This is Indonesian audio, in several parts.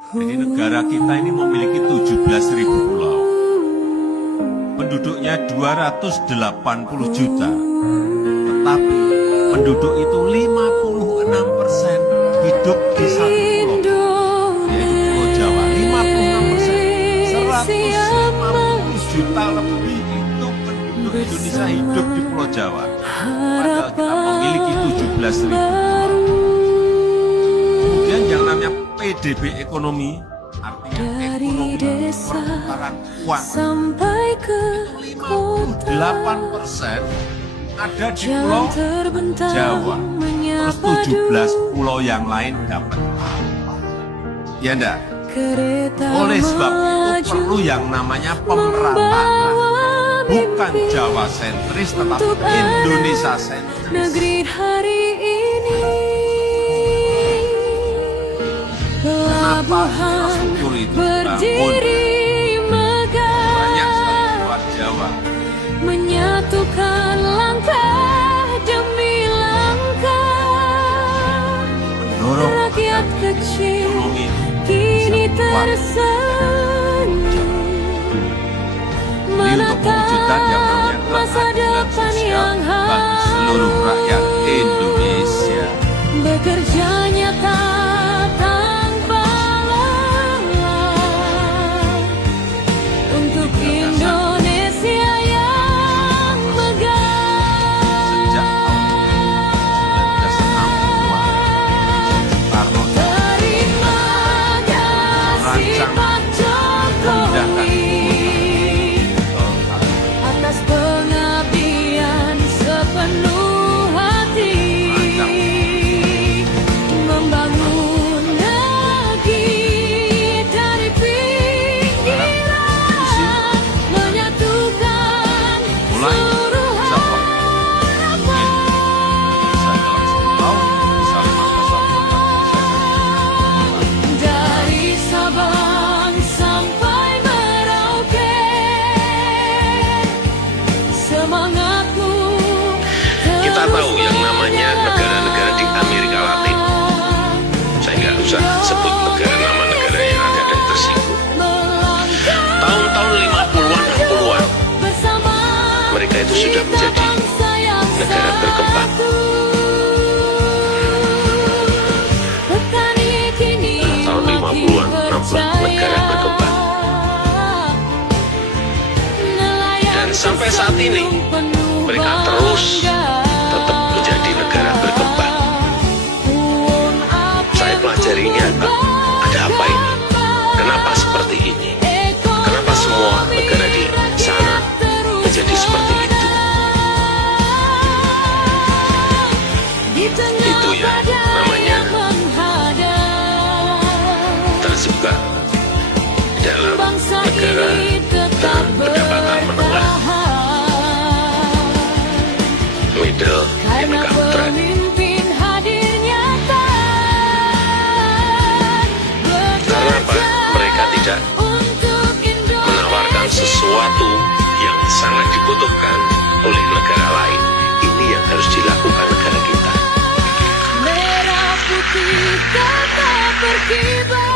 Jadi negara kita ini memiliki 17.000 pulau. Penduduknya 280 juta. Tetapi penduduk itu 56% hidup di satu pulau, yaitu Pulau Jawa. 56%, 150 juta lebih itu penduduk Indonesia hidup di Pulau Jawa. Padahal kita memiliki 17.000 pulau. Kemudian yang namanya PDB ekonomi, artinya ekonomi perputaran uang, itu 58% ada di Pulau Jawa. Terus 17 pulau yang lain dapat apa? Ya enggak? Oleh sebab itu perlu yang namanya pemerataan. Bukan Jawa sentris, tetapi Indonesia sentris. Kenapa infrastruktur itu dibangun? Banyak sekali luar Jawa. Menyatukan langkah demi langkah, Mendorong rakyat kecil ekonomi kini bisa keluar. tersenyum. Ini untuk mewujudkan yang namanya masa keadilan depan sosial yang bagi seluruh rakyat Indonesia. bekerja nyata tanpa lelah untuk Indonesia yang megah. Sejak tahun 1960-an, Soekarno Terima kasih Pak Jokowi atas pengabdian sepenuh hati, membangun negeri dari pinggiran, menyatukan mulai seluruh bisa kok. Mungkin bisa dalam 10 tahun, bisa 15 tahun, bisa dari Sabang sampai Merauke. Semangatmu Kita tahu yang namanya negara-negara di Amerika Latin. Saya nggak usah sebut nama negara yang ada dan tersinggung. Tahun-tahun 50-an, 60-an, bersama mereka itu sudah menjadi negara berkembang. Tahun 50-an, 60-an, negara berkembang. Dan sampai saat ini, mereka terus tetap menjadi negara berkembang. Saya pelajari ini ada apa ini? Kenapa seperti ini? Kenapa semua negara di sana menjadi seperti itu? Itu ya namanya terjebak dalam negara dengan pendapatan menengah, middle income trend. Karena apa? Mereka tidak menawarkan sesuatu yang sangat dibutuhkan oleh negara lain. Ini yang harus dilakukan negara kita. Merah putih tetap berkibar.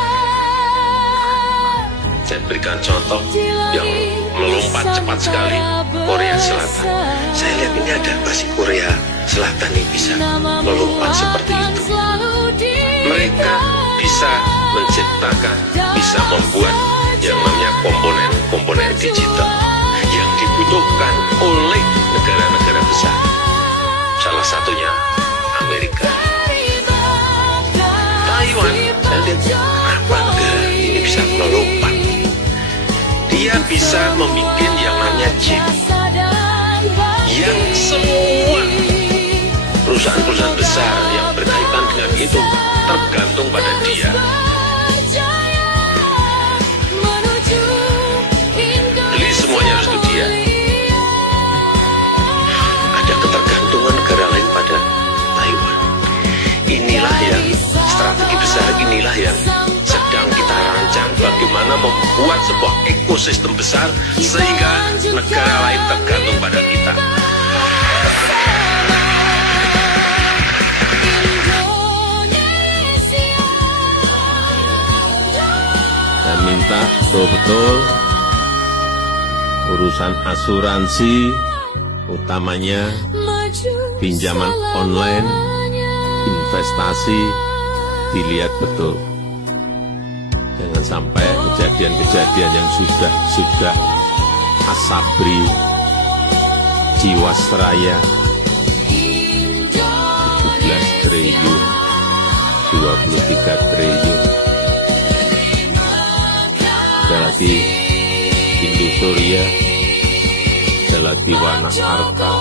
Saya berikan contoh yang melompat cepat sekali, Korea Selatan. Saya lihat ini ada apa sih Korea Selatan ini bisa melompat seperti itu. Mereka bisa menciptakan, bisa membuat yang namanya komponen digital yang dibutuhkan oleh negara-negara besar. Salah satunya Amerika. Taiwan, saya lihat kenapa negara ini bisa melompat. Dia bisa membuat yang namanya chip, yang semua perusahaan-perusahaan besar yang berkaitan dengan itu tergantung pada dia. Jadi semuanya harus ke dia. Ada ketergantungan negara lain pada Taiwan. Inilah yang strategi besar, inilah yang sedang kita rancang bagaimana membuat sebuah ekosistem besar sehingga negara lain tergantung pada kita. Saya minta betul-betul urusan asuransi, utamanya Maju pinjaman online, investasi, dilihat betul. Jangan sampai kejadian-kejadian yang sudah Asabri, Jiwasraya, 17 triliun, 23 triliun. Ada lagi Indosuria, ada lagi Wana Arta.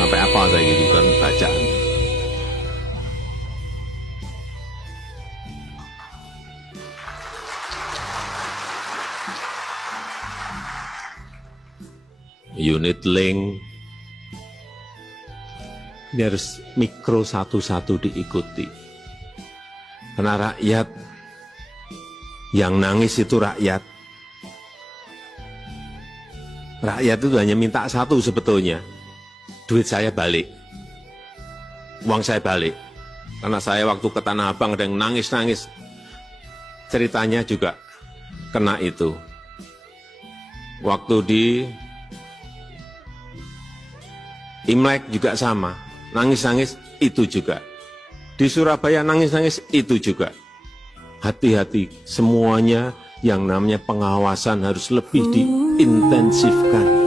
Sampai apa saya gitu kan bacaan. Unit link ini harus mikro satu-satu diikuti. Karena rakyat yang nangis itu rakyat. Rakyat itu hanya minta satu sebetulnya, duit saya balik, uang saya balik. Karena saya waktu ke Tanah Abang ada yang nangis-nangis, ceritanya juga kena itu. Waktu di Imlek juga sama, nangis-nangis itu juga. Di Surabaya nangis-nangis itu juga. Hati-hati, semuanya yang namanya pengawasan harus lebih diintensifkan.